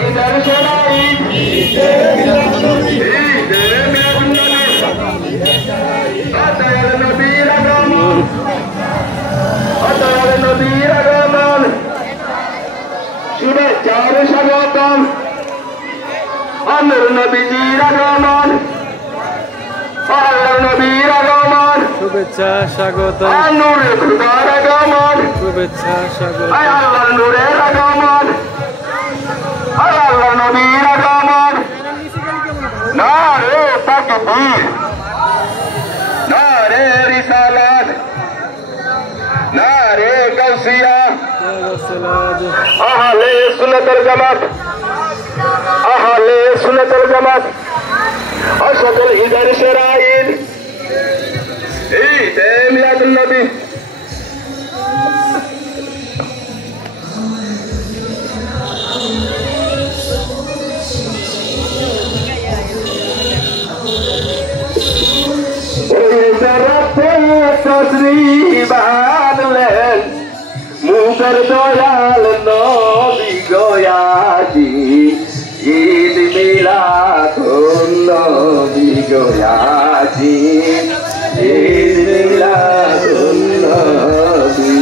ঈদের সেরা ঈদ দয়াল নবীর আগমন দয়াল নবীর আগমন শুভেচ্ছার স্বাগতম আল্লাহর নবীজির আগমন আল্লাহর নবীর আগমন শুভেচ্ছা স্বাগত নূরে খুদার আগমন শুভেচ্ছা স্বাগত আল্লাহর নূরের আগমন আল্লাহর নবীর আগমন নারে তাকবীর নারে রিসালাত নারে গাউসিয়া আহলে সুন্নাতুল জামাত আহলে সুন্নাতুল জামাত সকল ঈদের সেরা ঈদ ঈদ মিলাদুন নবী বাঁধলেন মুখের দয়াল নবী গয়াজি ঈদ মিলাদুন নবী গয়াজি ঈদ মিলাদুন নবী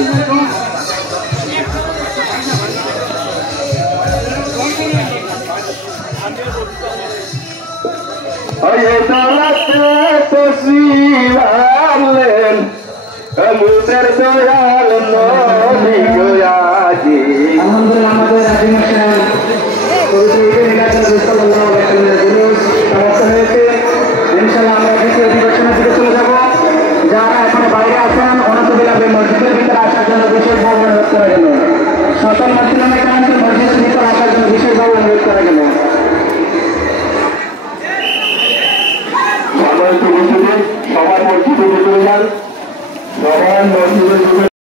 তসবিহারলেন মুখের দয়াল নবী গয়াজি আলহামদুলিল্লাহ আমাদের রাজি মাসান সাল্লাল্লাহু আলাইহি ওয়াসাল্লাম সমাপ্ত হয়েছে ইনশাআল্লাহ আমরা দ্বিতীয় অধিবেশনের দিকে চলে যাব যারা এখন বাইরে আছেন অনন্তবিলম্বে মসজিদের ভিতরে আসার জন্য বিশেষভাবে অনুরোধ করা গেল সকল মুসলিমের কাছে মসজিদের ভিতরে আসার জন্য বিশেষভাবে অনুরোধ করা গেল সবাই মসজিদে চলে যান সবাই মসজিদে